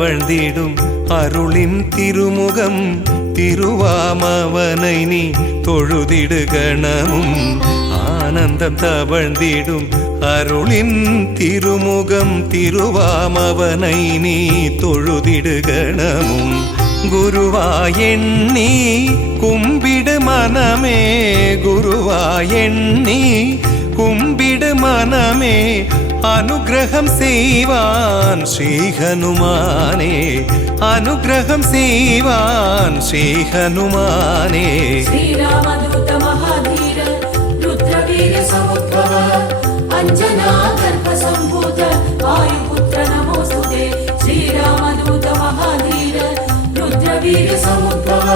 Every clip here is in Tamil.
தவழ்ந்திடும் அருளின் திருமுகம் திருவாமவனை நீ தொழுதிடு கணமும். ஆனந்தம் தவழ்ந்திடும் அருளின் திருமுகம் திருவாமவனை நீ தொழுதிடு கணமும். குருவாயெண்ணி கும்பிடு மனமே, குருவாயெண்ணி கும்பிடு மனமே, அனுகிரகம் செய்வான் ஸ்ரீ ஹனுமானே, அனுகிரகம் செய்வான் ஸ்ரீ ஹனுமானே. ஸ்ரீராமதூத மகாதீர ருத்ரவீர சமுத்பவ அஞ்சனா கர்ப்ப சம்பூத வாயுபுத்ர நமோஸ்துதே. ஸ்ரீராமதூத மகாதீர ருத்ரவீர சமுத்பவ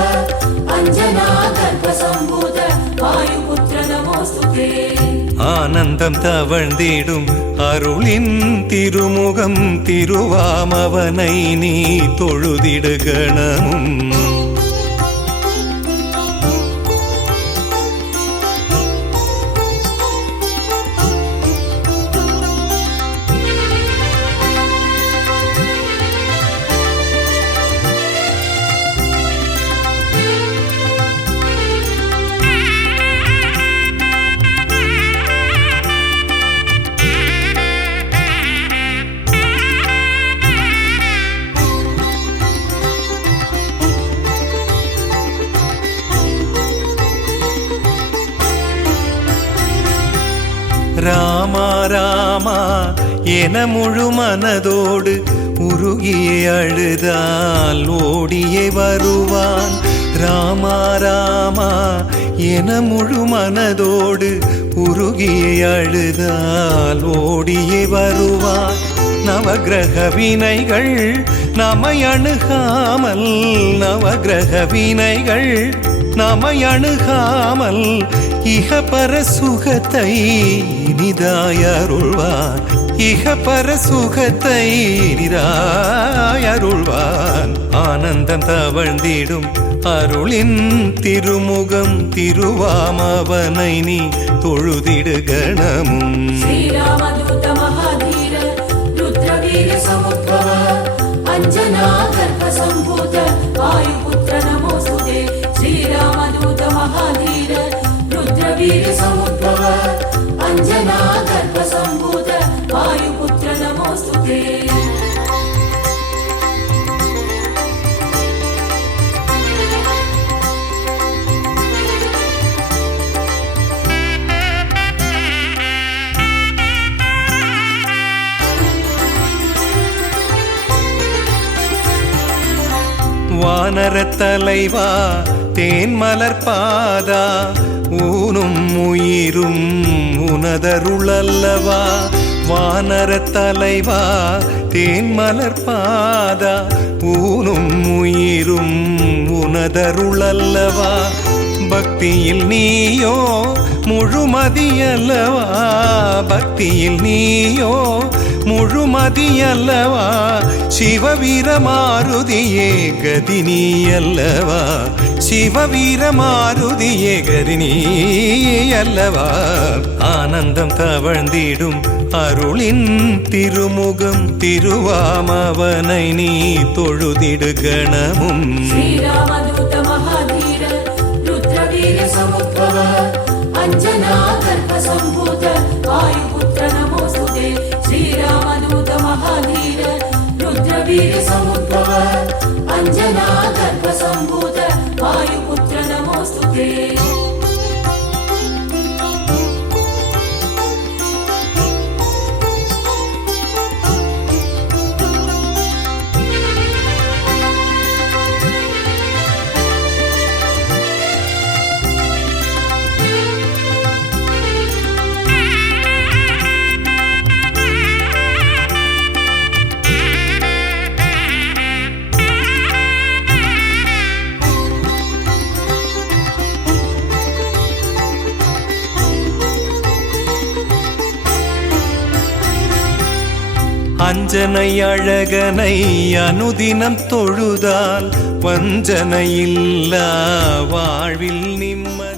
அஞ்சனா கர்ப்ப சம்பூத வாயுபுத்ர நமோஸ்துதே. ஆனந்தம் தவழ்ந்திடும் அருளின் திருமுகம் திருவாமவனை நீ தொழுதிடு கணமும். ராமா ராமா என முழு மனதோடு உருகியே அழுதால் ஓடியே வருவான். ராமா ராமா என முழு மனதோடு உருகியே அழுதால் ஓடியே வருவான். நவகிரக வினைகள் நம்மை அணுகாமல், நவகிரக வினைகள் நம்மை அணுகாமல் இகபர சுகத்தை இனிதாயருள்வான், இகபர சுகத்தை இனிதாயருள்வான். ஆனந்தம் தவழ்ந்திடும் அருளின் திருமுகம் திருவாமவனை நீ தொழுதிடு கணமும். ஸ்ரீராமதூத மகாதீர ருத்ரவீர சமுத்பவ அஞ்சனா கர்ப்ப சம்பூத வாயுபுத்ர நமோஸ்துதே. ஸ்ரீராமதூத மகாதீர ருத்ரவீர சமுத்பவ அஞ்சனா கர்ப்ப சம்பூத வாயுபுத்ர நமோஸ்துதே. வானர தலைவா தேன்மலர் பாதா ஊனும் உயிரும் உனதருளல்லவா. வானர தலைவா தேன்மலர் பாதா ஊனும் உயிரும் உனதருளல்லவா. பக்தியில் நீயோ முழுமதியல்லவா, பக்தியில் நீயோ முழுமதியல்லவா. சிவவீர மாருதியே கதினி அல்லவா, சிவவீர மாருதியே கதினி அல்லவா. ஆனந்தம் தவழ்ந்திடும் அருளின் திருமுகம் திருவாமவனை நீ தொழுதிடு கணமும். ஸ்ரீராமதூத மகாதீர ருத்ரவீர சமுத்பவ அஞ்சனா கர்ப்ப சம்பூத வாயுபுத்ர நமோஸ்துதே. ஸ்ரீராமதூத மகாதீர ருத்ரவீர சமுத்பவ அஞ்சனா கர்ப்ப சம்பூத வாயுபுத்ர நமோஸ்துதே. அஞ்சனை அழகனை அனுதினம் தொழுதால் வஞ்சனையில்லா வாழ்வில் நிம்மதி.